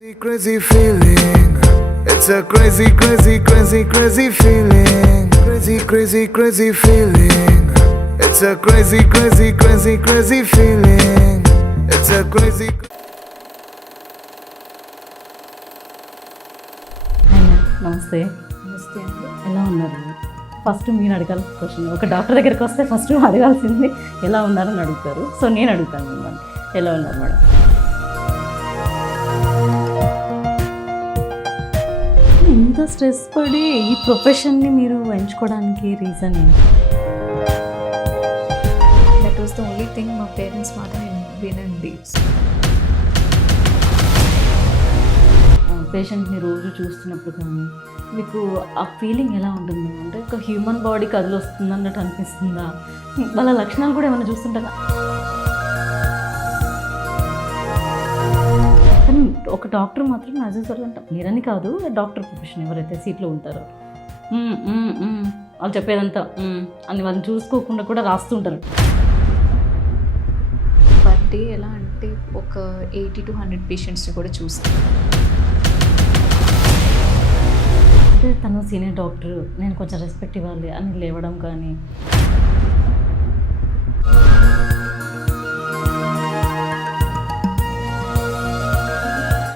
Crazy feeling. It's a crazy, crazy, crazy, crazy feeling. Crazy, crazy, crazy feeling. It's a crazy, crazy, crazy, crazy feeling. It's a crazy. నమస్తే. నమస్తే అండి. ఎలా ఉన్నారు? First మీరు అడగాలి question. ఒక doctor దగ్గరికి వస్తే ఫస్ట్ అడగాల్సింది ఎలా ఉన్నారని అడుగుతారు. సో నేను అడుగుతాను మిమ్మల్ని, ఎలా ఉన్నారు మేడం? ఇంత స్ట్రెస్ పడి ఈ ప్రొఫెషన్ని మీరు ఎంచుకోవడానికి రీజన్ ఏంటి? That was the only thing. మా పేరెంట్స్ మాట నేను వినండి. పేషెంట్ని రోజు చూస్తున్నప్పుడు కానీ మీకు ఆ ఫీలింగ్ ఎలా ఉంటుంది? అంటే ఒక హ్యూమన్ బాడీ కదిలి వస్తుంది అన్నట్టు అనిపిస్తుందా? వాళ్ళ లక్షణాలు కూడా ఏమైనా చూస్తుంటారా? కానీ ఒక డాక్టర్ మాత్రం యాజ్ యూజువల్ అంట, మీరని కాదు, డాక్టర్ ప్రొఫెషన్ ఎవరైతే సీట్లో ఉంటారో వాళ్ళు చెప్పేదంతా అని వాళ్ళని చూసుకోకుండా కూడా రాస్తుంటారు. పర్ డే ఎలా అంటే ఒక 80 to 100 పేషెంట్స్ని కూడా చూస్తాను. అంటే తను సీనియర్ డాక్టర్, నేను కొంచెం రెస్పెక్ట్ ఇవ్వాలి అని లేవడం కానీ